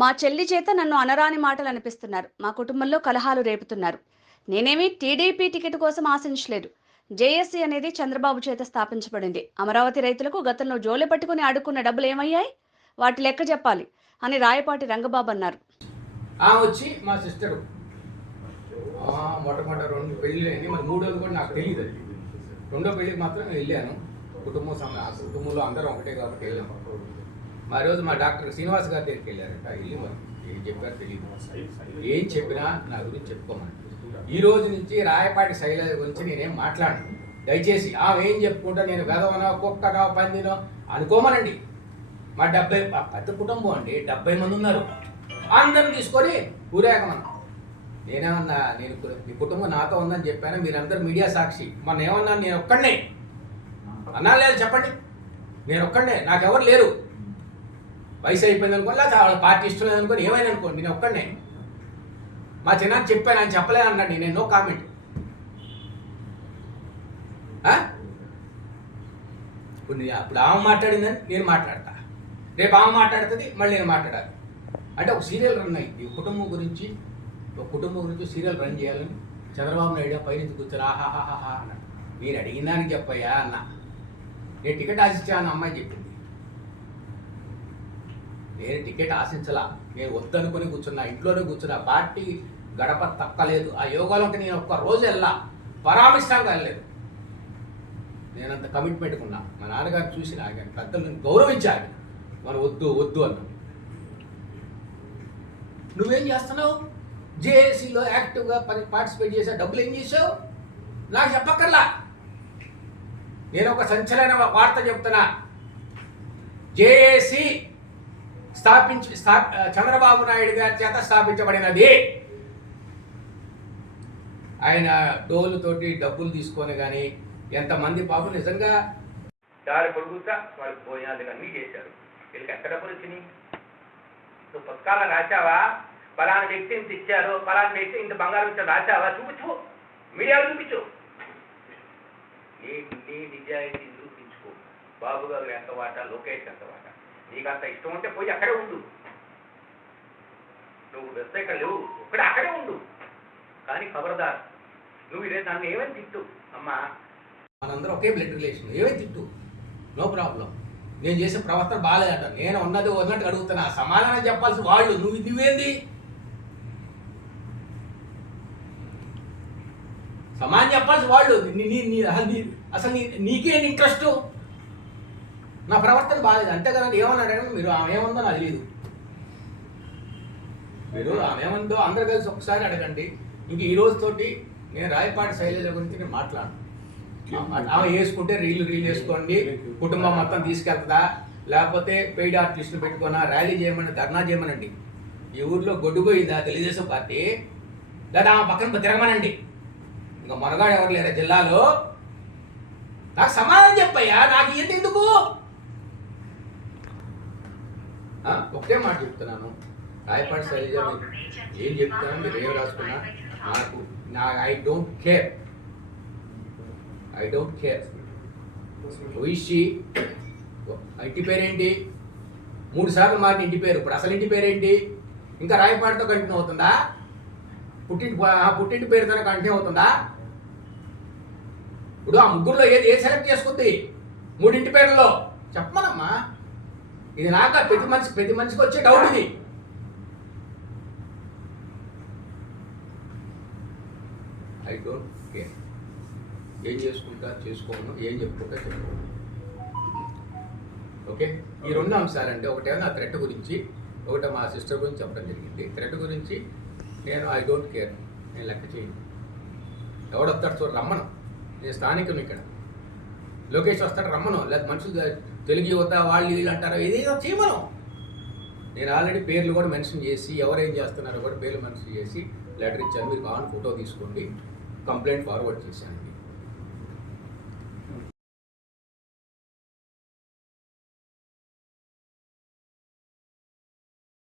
మా చెల్లి చేత నన్ను అనరాని మాటలు అనిపిస్తున్నారు. మా కుటుంబంలో కలహాలు రేపుతున్నారు. నేనేమి టీడీపీ టికెట్ కోసం ఆశించలేదు. జేఏసీ అనేది చంద్రబాబు చేత స్థాపించబడింది. అమరావతి రైతులకు గతంలో జోలె పట్టుకుని అడుక్కున్న డబ్బులు ఏమయ్యాయి? వాటి లెక్క చెప్పాలి అని రాయపాటి రంగబాబు అన్నారు. వచ్చి మా సిస్టరు మొట్టమొదటి 2 పెళ్ళి అయింది. మరి 3వది కూడా నాకు తెలియదు. అది 2వ పెళ్ళికి మాత్రం నేను వెళ్ళాను. కుటుంబంలో అందరం ఒకటే కాబట్టి వెళ్ళాము. మా రోజు మా డాక్టర్ శ్రీనివాస్ గారి దగ్గరికి వెళ్ళారంట. వెళ్ళి మరి ఏం చెప్పారు తెలియదు. ఏం చెప్పినా నా గురించి చెప్పుకోమని. ఈ రోజు నుంచి రాయపాటి శైలజ గురించి నేనేం మాట్లాడను. దయచేసి ఏం చెప్పుకుంటా నేను వెదవనో కుక్కనో పందినో అనుకోమనండి. మా పెద్ద కుటుంబం అండి, 70 మంది ఉన్నారు. అందరిని తీసుకొని ఊరేగమన్నా. నేనేమన్నా ఈ కుటుంబం నాతో ఉందని చెప్పాను. మీరందరూ మీడియా సాక్షి. మొన్న ఏమన్నాను? నేను ఒక్కడనే అన్నా లేదు చెప్పండి. నేను ఒక్కడనే, నాకెవరు లేరు. వయసు అయిపోయింది అనుకోని, లేదా వాళ్ళ పార్టీ ఇష్టం లేదనుకోని, ఏమైనా అనుకోండి, నేను ఒక్కడనే. మా చిన్న చెప్పాను, ఆయన చెప్పలేదు అన్నాడు. నేను నో కామెంట్. ఇప్పుడు ఆమె మాట్లాడిందని నేను మాట్లాడతా, రేపు ఆమె మాట్లాడుతుంది, మళ్ళీ నేను మాట్లాడాలి. అంటే ఒక సీరియల్ రన్ అయింది. ఒక కుటుంబం గురించి సీరియల్ రన్ చేయాలని చంద్రబాబు నాయుడు పైనుంచి కూర్చొని ఆహాహాహా అన్నాడు. మీరు అడిగిన దానికి చెప్పయ్యా అన్న. నేను టికెట్ ఆశించాను అమ్మాయి చెప్పింది. నేను టికెట్ ఆశించలా, నేను వద్దనుకొని కూర్చున్నా, ఇంట్లోనే కూర్చున్నా. పార్టీ గడప తక్కలేదు. ఆ యోగాలోకి నేను ఒక్క రోజు వెళ్ళా, పరామర్శంగా వెళ్ళలేదు. నేనంత కమిట్మెంట్గా ఉన్నా. మా నాన్నగారు చూసి ఆయన పెద్దలను గౌరవించాలి. మనం వద్దు అన్నాం. నువ్వేం చేస్తున్నావు? జేఏసీలో యాక్టివ్గా పార్టిసిపేట్ చేసే డబ్బులు ఏం చేసావు? నాకు చెప్పక్కర్లా. నేను ఒక సంచలన వార్త చెప్తున్నా. జేఏసీ చంద్రబాబు నాయుడు గారి చేత స్థాపించబడినది. ఆయన డోలుతోటి డబ్బులు తీసుకొని కానీ ఎంతమంది పాపం నిజంగా దారి పొడుగుతా వాళ్ళకి భోజనాలు అన్నీ చేశారు. వీళ్ళకి ఎక్కడ డబ్బులు వచ్చినాయి? నువ్వు పుస్తకాలు రాశావా? పలానా వ్యక్తి ఇంత ఇచ్చారు, పలానా వ్యక్తి ఇంత బంగారం ఇచ్చారు రాశావా? చూపించు, మీడియాలో చూపించు. నీ నిజాయితీ చూపించుకో. బాబు గారు ఎంత వాటా, లోకేష్ ఎంత వాటా. నీకు అంత ఇష్టం ఉంటే పోయి అక్కడే ఉండు. నువ్వు వస్తే ఇక్కడ లేవు, ఇక్కడ అక్కడే ఉండు. కానీ ఖబర్దార్, నువ్వు ఇదే నన్ను ఏమని తిట్టు. అమ్మా, మనందరం ఒకే బ్లడ్ రిలేషన్, ఏమని తిట్టు, నో ప్రాబ్లం. నేను చేసే ప్రవర్తన బాగాలేదంట. నేను ఉన్నట్టు అడుగుతున్నా. సమాధానం చెప్పాల్సి వాళ్ళు. నువ్వేంది సమాధానం చెప్పాల్సి వాళ్ళు. అసలు నీకేం ఇంట్రెస్ట్? నా ప్రవర్తన బాగాలేదు అంతే కదండి. ఏమన్నాడు? మీరు ఆమె ఏముందో నాకు తెలియదు. మీరు ఆమె ఏముందో అందరు కలిసి ఒకసారి అడగండి. ఇంక ఈ రోజుతోటి నేను రాయపాటి శైలజ గురించి నేను మాట్లాడను. ఆమె వేసుకుంటే రీల్ వేసుకోండి, కుటుంబం మొత్తం తీసుకెళ్తుందా, లేకపోతే పెయిడ్ ఆర్టిస్టులు పెట్టుకున్నా, ర్యాలీ చేయమని, ధర్నా చేయమనండి. ఈ ఊర్లో గొడ్డుపోయిందా తెలుగుదేశం పార్టీ? లేదా ఆమె పక్కన తిరగమనండి. ఇంకా మనగాడు ఎవరు లేరా జిల్లాలో? నాకు సమాధానం చెప్పయ్యా. నాకు ఏంటి ఎందుకు? ఒకటే మాట చెప్తున్నాను. రాయపాటి శైలజ ఏం చెప్తాను, మీరు ఏం రాసుకున్నా ఐ డోంట్ కేర్. ఇంటి పేరేంటి? 3 సార్లు మారిన ఇంటి పేరు. ఇప్పుడు అసలు ఇంటి పేరేంటి? ఇంకా రాయపాటితో కంటిన్యూ అవుతుందా? పుట్టింటి పేరుతో కంటిన్యూ అవుతుందా? ఇప్పుడు ఆ ముగ్గురులో ఏ సెలెక్ట్ చేసుకుంది? 3 ఇంటి పేర్లలో చెప్పమనమ్మా. ఇది నాక ప్రతి మనిషికి వచ్చే డౌట్ ఇది. I don't care. ఏం చేసుకుంటా చేసుకోను, ఏం చెప్పుకుంటా చెప్పుకోను. ఓకే, ఈ 2 అంశాలంటే ఒకటేమో నా థ్రెట్ గురించి, ఒకటి మా సిస్టర్ గురించి చెప్పడం జరిగింది. థ్రెట్ గురించి నేను ఐ డోంట్ కేర్, నేను లెక్క చేయను. ఎవడొస్తాడు చూడ రమ్మను. నేను స్థానికుని ఇక్కడ. లోకేష్ వస్తాడు రమ్మను. లేదా మనుషులు తెలుగు యువత వాళ్ళు వీళ్ళు అంటారు, ఏదేదో చేయమను. నేను ఆల్రెడీ పేర్లు కూడా మెన్షన్ చేసి ఎవరేం చేస్తున్నారో కూడా పేర్లు మెన్షన్ చేసి లెటర్ ఇచ్చాను. మీరు కావాలని ఫోటో తీసుకోండి, కంప్లైంట్ ఫార్వర్డ్ చేశాను.